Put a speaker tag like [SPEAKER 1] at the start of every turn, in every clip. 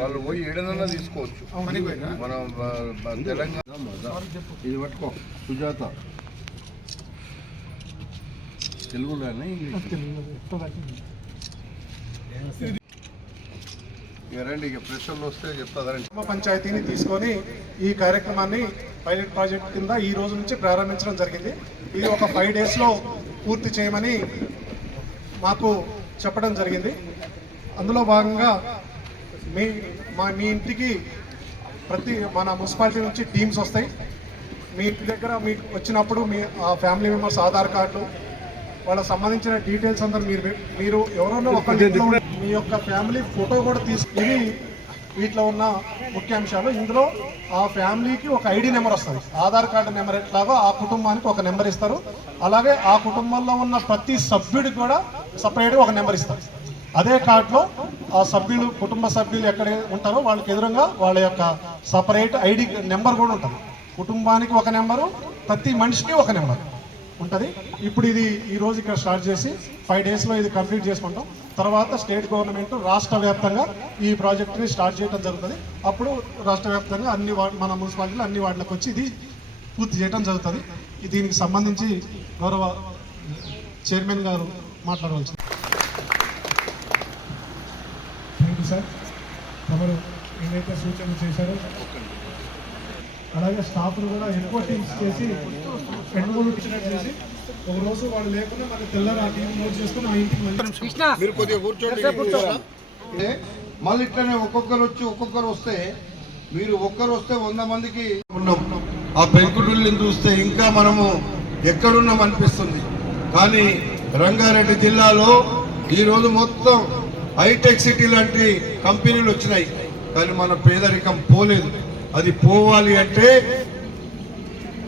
[SPEAKER 1] వాళ్ళు పోయి ఏడనన్నా తీసుకోవచ్చు. మనం తెలంగాణ ఇది పట్టుకో. సుజాత. తెలుగులోనే ఇంగ్లీష్. ఇక రండి ఇక ప్రశ్నలు వస్తే చెప్తా రండి
[SPEAKER 2] గ్రామ పంచాయతీని తీసుకొని ఈ కార్యక్రమాన్ని పైలట్ ప్రాజెక్ట్ కింద ఈ రోజు నుంచి ప్రారంభించడం జరిగింది. ఇది ఒక ఫైవ్ డేస్లో పూర్తి చేయమని మాకు చెప్పడం జరిగింది. అందులో భాగంగా మీ మా మీ ఇంటికి ప్రతి మన మున్సిపాలిటీ నుంచి టీమ్స్ వస్తాయి. మీ ఇంటి దగ్గర మీకు వచ్చినప్పుడు మీ ఆ ఫ్యామిలీ మెంబర్స్ ఆధార్ కార్డు వాళ్ళకి సంబంధించిన డీటెయిల్స్ అందరూ మీరు మీరు ఎవరైనా ఒక మీ యొక్క ఫ్యామిలీ ఫోటో కూడా తీసు ఇవి వీటిలో ఉన్న ముఖ్యాంశాలు. ఇందులో ఆ ఫ్యామిలీకి ఒక ఐడి నెంబర్ వస్తుంది. ఆధార్ కార్డు నెంబర్ ఎట్లాగో ఆ కుటుంబానికి ఒక నెంబర్ ఇస్తారు. అలాగే ఆ కుటుంబంలో ఉన్న ప్రతి సభ్యుడికి కూడా సపరేట్గా ఒక నెంబర్ ఇస్తారు. అదే కార్డులో ఆ సభ్యులు కుటుంబ సభ్యులు ఎక్కడ ఉంటారో వాళ్ళకి ఎదురుగా వాళ్ళ యొక్క సపరేట్ ఐడి నెంబర్ కూడా ఉంటుంది. కుటుంబానికి ఒక నెంబరు ప్రతి మనిషికి ఒక నెంబర్ ఉంటుంది. ఇప్పుడు ఇది ఈ రోజు ఇక్కడ స్టార్ట్ చేసి ఫైవ్ డేస్లో ఇది కంప్లీట్ చేసుకుంటాం. తర్వాత స్టేట్ గవర్నమెంట్ రాష్ట్ర వ్యాప్తంగా ఈ ప్రాజెక్ట్ని స్టార్ట్ చేయడం జరుగుతుంది. అప్పుడు రాష్ట్ర వ్యాప్తంగా అన్ని వార్డు మన మున్సిపాలిటీలు అన్ని వార్డులకు వచ్చి ఇది పూర్తి చేయడం జరుగుతుంది. దీనికి సంబంధించి గౌరవ చైర్మన్ గారు మాట్లాడవచ్చు
[SPEAKER 3] సార్? తమరు ఏదైతే సూచనలు చేశారో? అలాగే స్టాఫ్ను కూడా ఎక్కువ టీమ్స్ చేసి రెండు మూడు టీచర్ చేసి ఒక రోజు వాళ్ళు లేకుండా మనకి తెల్లారి ఆ టీం నోట్ చేసుకుని ఆ ఇంటికి మంచి
[SPEAKER 1] మీరు కొద్దిగా కూర్చోండి మళ్ళీ ఇట్లనే ఒక్కొక్కరు వచ్చి ఒక్కొక్కరు వస్తే మీరు ఒక్కరు వస్తే వంద మందికి ఉన్నాం. ఆ పెంకుటిల్ని చూస్తే ఇంకా మనము ఎక్కడున్నాం అనిపిస్తుంది. కానీ రంగారెడ్డి జిల్లాలో ఈరోజు మొత్తం హైటెక్ సిటీ లాంటి కంపెనీలు వచ్చినాయి. కానీ మన పేదరికం పోలేదు. అది పోవాలి అంటే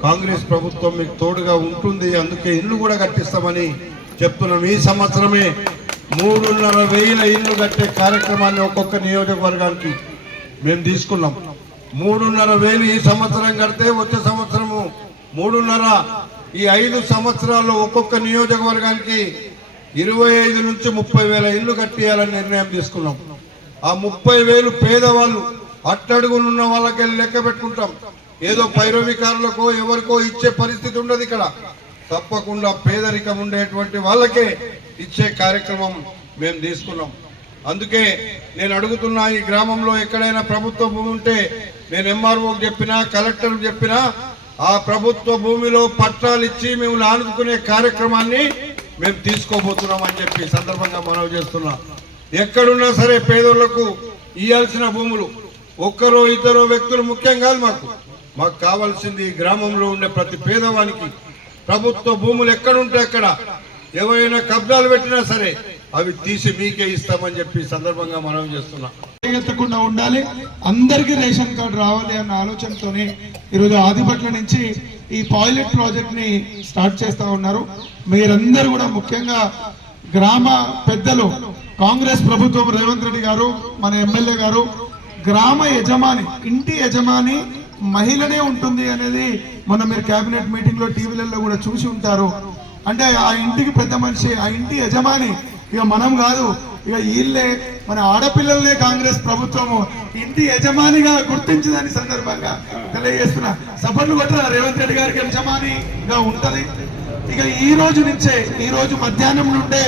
[SPEAKER 1] కాంగ్రెస్ ప్రభుత్వం మీకు తోడుగా ఉంటుంది. అందుకే ఇల్లు కూడా కట్టిస్తామని చెప్తున్నాం ఈ సంవత్సరమే మూడున్నర వేల ఇల్లు కట్టే కార్యక్రమాన్ని ఒక్కొక్క నియోజకవర్గానికి మేము తీసుకున్నాం. మూడున్నర వేలు ఈ సంవత్సరం కడితే వచ్చే సంవత్సరము మూడున్నర. ఈ ఐదు సంవత్సరాల్లో ఒక్కొక్క నియోజకవర్గానికి ఇరవై ఐదు నుంచి ముప్పై వేల ఇల్లు కట్టేయాలని నిర్ణయం తీసుకున్నాం. ఆ ముప్పై వేలు పేదవాళ్ళు అట్టడుగునున్న వాళ్ళకి లెక్క పెట్టుకుంటాం. ఏదో పైరవికారులకో ఎవరికో ఇచ్చే పరిస్థితి ఉండదు ఇక్కడ. తప్పకుండా పేదరికం ఉండేటువంటి వాళ్ళకే ఇచ్చే కార్యక్రమం మేము తీసుకున్నాం. అందుకే నేను అడుగుతున్నా ఈ గ్రామంలో ఎక్కడైనా ప్రభుత్వ భూమి ఉంటే నేను ఎంఆర్ఓకి చెప్పినా కలెక్టర్కి చెప్పినా ఆ ప్రభుత్వ భూమిలో పట్టాలు ఇచ్చి మేము ఆనుకునే కార్యక్రమాన్ని మేము తీసుకోబోతున్నాం అని చెప్పి సందర్భంగా మనవి చేస్తున్నా. ఎక్కడున్నా సరే పేదోళ్ళకు ఇవ్వాల్సిన భూములు ఒక్కరో ఇద్దరో వ్యక్తులు ముఖ్యం కాదు మాకు. మాకు కావాల్సింది గ్రామంలో ఉండే ప్రతి పేదవానికి ప్రభుత్వ భూములు ఎక్కడుంటే అక్కడ ఎవరైనా కబ్జాలు పెట్టినా సరే అవి తీసి మీకే ఇస్తామని చెప్పి సందర్భంగా మనం చేస్తున్నాం.
[SPEAKER 3] ఎత్తకుండా ఉండాలి. అందరికీ రేషన్ కార్డు రావాలి అన్న ఆలోచనతోనే ఈరోజు ఆదిపట్ల నుంచి ఈ పాయిలెట్ ప్రాజెక్ట్ని స్టార్ట్ చేస్తా ఉన్నారు. మీరందరూ కూడా ముఖ్యంగా గ్రామ పెద్దలు కాంగ్రెస్ ప్రభుత్వం రేవంత్ రెడ్డి గారు మన ఎమ్మెల్యే గారు గ్రామ యజమాని ఇంటి యజమాని మహిళనే ఉంటుంది అనేది మొన్న మీరు కేబినెట్ మీటింగ్లో టీవీలలో కూడా చూసి ఉంటారు. అంటే ఆ ఇంటికి పెద్ద మనిషి ఆ ఇంటి యజమాని ఇక మనం కాదు ఇక వీళ్ళే మన ఆడపిల్లలనే కాంగ్రెస్ ప్రభుత్వము ఇంటి యజమానిగా గుర్తించదని సందర్భంగా తెలియజేస్తున్నా. సభలు కొట్టిన రేవంత్ రెడ్డి గారికి యజమానిగా ఉంటది. ఇక ఈ రోజు నుంచే ఈ రోజు మధ్యాహ్నం నుండే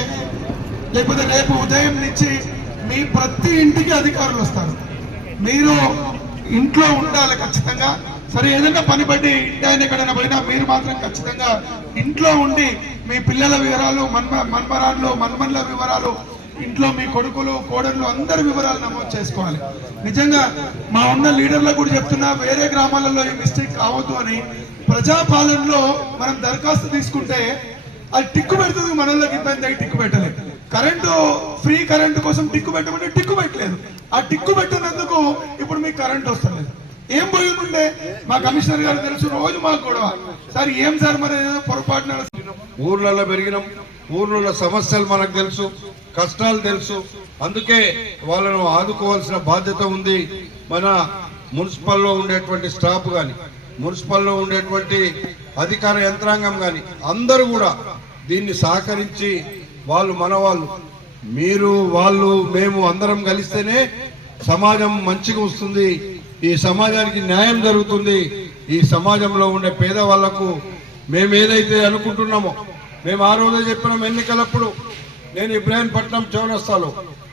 [SPEAKER 3] లేకపోతే రేపు ఉదయం నుంచి మీ ప్రతి ఇంటికి అధికారులు వస్తారు. మీరు ఇంట్లో ఉండాలి ఖచ్చితంగా. సరే ఏదైనా పని పడి ఇంటి ఆయన ఎక్కడైనా పోయినా మీరు మాత్రం ఖచ్చితంగా ఇంట్లో ఉండి మీ పిల్లల వివరాలు మన్మ మన్మరాళ్ళు మన్మన్ల వివరాలు ఇంట్లో మీ కొడుకులు కోడళ్ళు అందరి వివరాలు నమోదు చేసుకోవాలి. నిజంగా మా ఉన్న లీడర్లకు కూడా చెప్తున్నా వేరే గ్రామాలలో ఈ మిస్టేక్ కావద్దు అని ప్రజాపాలనలో మనం దరఖాస్తు తీసుకుంటే అది టిక్కు పెడుతుంది మనల్లోకి ఇబ్బంది అయి టిక్కు పెట్టలేదు. కరెంటు ఫ్రీ కరెంటు కోసం టిక్కు పెట్టమంటే టిక్కు పెట్టలేదు. ఆ టిక్కు పెట్టినందుకు ఇప్పుడు మీకు కరెంట్ వస్తలేదు. ఏం పోయి ఉండే? మా కమిషనర్ గారు తెలుసు రోజు మాకు గొడవ. సార్ ఏం సార్ మరి ఏదో పొరపాటున
[SPEAKER 1] ఊర్లలో పెరిగినాం ఊర్లలో సమస్యలు మనకు తెలుసు. కష్టాలు తెలుసు. అందుకే వాళ్ళను ఆదుకోవాల్సిన బాధ్యత ఉంది. మన మున్సిపల్లో ఉండేటువంటి స్టాఫ్ కానీ మున్సిపల్లో ఉండేటువంటి అధికార యంత్రాంగం కానీ అందరూ కూడా దీన్ని సహకరించి వాళ్ళు మన వాళ్ళు మీరు వాళ్ళు మేము అందరం కలిస్తేనే సమాజం మంచిగా వస్తుంది. ఈ సమాజానికి న్యాయం జరుగుతుంది. ఈ సమాజంలో ఉండే పేదవాళ్ళకు మేము ఏదైతే అనుకుంటున్నామో మేము ఆ రోజే చెప్పినాం ఎన్నికలప్పుడు నేను ఇబ్రాహీంపట్నం చౌరస్తాలో.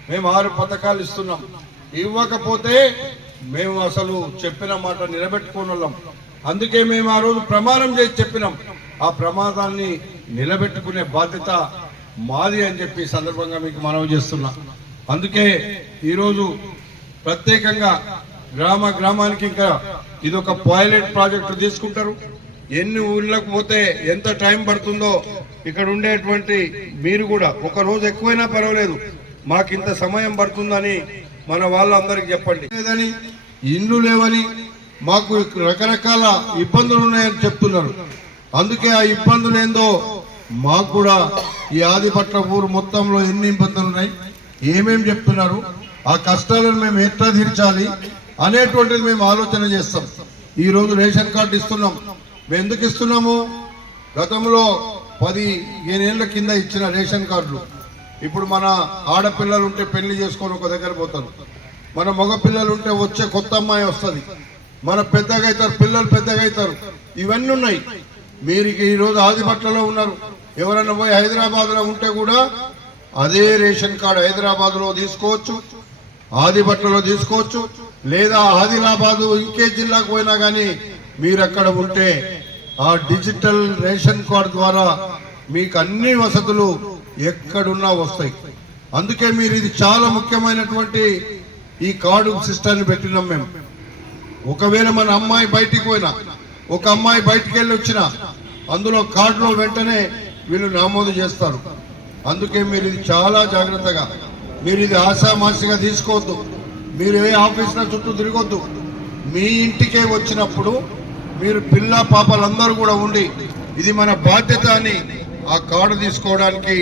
[SPEAKER 1] మేము ఆరు పథకాలు ఇస్తున్నాం. ఇవ్వకపోతే మేము అసలు చెప్పిన మాట నిలబెట్టుకున్నాం వాళ్ళం అందుకే మేము ఆ రోజు ప్రమాణం చేసి చెప్పినాం. ఆ ప్రమాదాన్ని నిలబెట్టుకునే బాధ్యత మాది అని చెప్పి సందర్భంగా మీకు మనవి చేస్తున్నా. అందుకే ఈరోజు ప్రత్యేకంగా గ్రామ గ్రామానికి ఇంకా ఇది ఒక పైలట్ ప్రాజెక్టు తీసుకుంటారు. ఎన్ని ఊళ్ళకు పోతే ఎంత టైం పడుతుందో ఇక్కడ ఉండేటువంటి మీరు కూడా ఒక రోజు ఎక్కువైనా పర్వాలేదు. మాకు ఇంత సమయం పడుతుందని మన వాళ్ళందరికి చెప్పండి. లేదని ఇండ్లు లేవని మాకు రకరకాల ఇబ్బందులు ఉన్నాయని చెప్తున్నారు. అందుకే ఆ ఇబ్బందులు ఏందో మాకు కూడా ఈ ఆదిపట్ల ఊరు మొత్తంలో ఎన్ని ఇబ్బందులు ఉన్నాయి ఏమేం చెప్తున్నారు ఆ కష్టాలను మేము ఎట్లా తీర్చాలి అనేటువంటిది మేము ఆలోచన చేస్తాం. ఈరోజు రేషన్ కార్డు ఇస్తున్నాం. మేము ఎందుకు ఇస్తున్నాము? గతంలో పది ఏళ్ళ కింద ఇచ్చిన రేషన్ కార్డులు. ఇప్పుడు మన ఆడపిల్లలు ఉంటే పెళ్ళి చేసుకొని ఒక దగ్గర పోతారు. మన మగపిల్లలు ఉంటే వచ్చే కొత్త అమ్మాయి వస్తుంది. మన పెద్దగా అవుతారు పిల్లలు పెద్దగా అవుతారు ఇవన్నీ ఉన్నాయి మీరు ఈరోజు ఆదిపట్లలో ఉన్నారు. ఎవరైనా పోయి హైదరాబాద్లో ఉంటే కూడా అదే రేషన్ కార్డు హైదరాబాద్లో తీసుకోవచ్చు ఆదిపట్లలో తీసుకోవచ్చు లేదా ఆదిలాబాదు ఇంకే జిల్లాకు పోయినా కానీ మీరు అక్కడ ఉంటే ఆ డిజిటల్ రేషన్ కార్డు ద్వారా మీకు అన్ని వసతులు ఎక్కడున్నా వస్తాయి. అందుకే మీరు ఇది చాలా ముఖ్యమైనటువంటి ఈ కార్డు సిస్టాన్ని పెట్టినాం మేము. ఒకవేళ మన అమ్మాయి బయటికి పోయినా ఒక అమ్మాయి బయటికి వెళ్ళి వచ్చినా అందులో కార్డులో వెంటనే వీళ్ళు నమోదు చేస్తారు. అందుకే మీరు ఇది చాలా జాగ్రత్తగా మీరు ఇది ఆశామాసిగా తీసుకోవద్దు. మీరు ఏ ఆఫీసుల చుట్టూ తిరగొద్దు. మీ ఇంటికే వచ్చినప్పుడు మీరు పిల్ల పాపలందరూ కూడా ఉండి ఇది మన బాధ్యత అని ఆ కార్డు తీసుకోవడానికి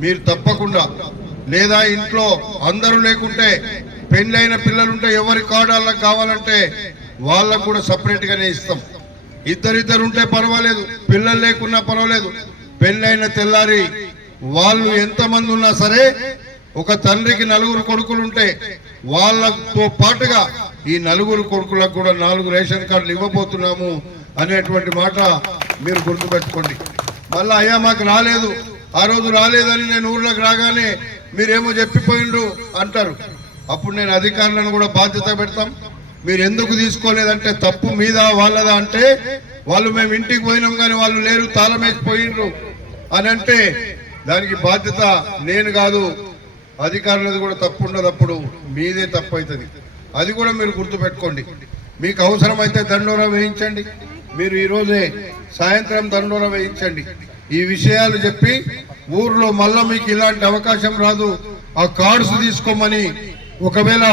[SPEAKER 1] మీరు తప్పకుండా లేదా ఇంట్లో అందరూ లేకుంటే పెళ్ళైన పిల్లలుంటే ఎవరి కార్డు వాళ్ళకి కావాలంటే వాళ్ళకు కూడా సపరేట్ గానే ఇస్తాం. ఇద్దరిద్దరు ఉంటే పర్వాలేదు పిల్లలు లేకున్నా పర్వాలేదు. పెళ్ళైన తెల్లారి వాళ్ళు ఎంతమంది ఉన్నా సరే ఒక తండ్రికి నలుగురు కొడుకులుంటే వాళ్ళతో పాటుగా ఈ నలుగురు కొడుకులకు కూడా నాలుగు రేషన్ కార్డులు ఇవ్వబోతున్నాము అనేటువంటి మాట మీరు గుర్తుపెట్టుకోండి. మళ్ళీ అయ్యా మాకు రాలేదు. ఆ రోజు రాలేదని నేను ఊర్లోకి రాగానే మీరేమో చెప్పిపోయిండు అంటారు. అప్పుడు నేను అధికారులను కూడా బాధ్యత పెడతాం. మీరు ఎందుకు తీసుకోలేదంటే తప్పు మీద వాళ్ళదా అంటే వాళ్ళు మేము ఇంటికి పోయినాం కానీ వాళ్ళు లేరు తాళం పోయిండ్రు అని అంటే దానికి బాధ్యత నేను కాదు. అధికారులది కూడా తప్పు ఉండదు అప్పుడు మీదే తప్పు అవుతుంది. అది కూడా మీరు గుర్తుపెట్టుకోండి. మీకు అవసరమైతే దండోరా వేయించండి. మీరు ఈరోజే సాయంత్రం దండోరా వేయించండి. ఈ విషయాలు చెప్పి ఊర్లో మళ్ళీ మీకు ఇలాంటి అవకాశం రాదు. ఆ కార్డ్స్ తీసుకోమని ఒకవేళ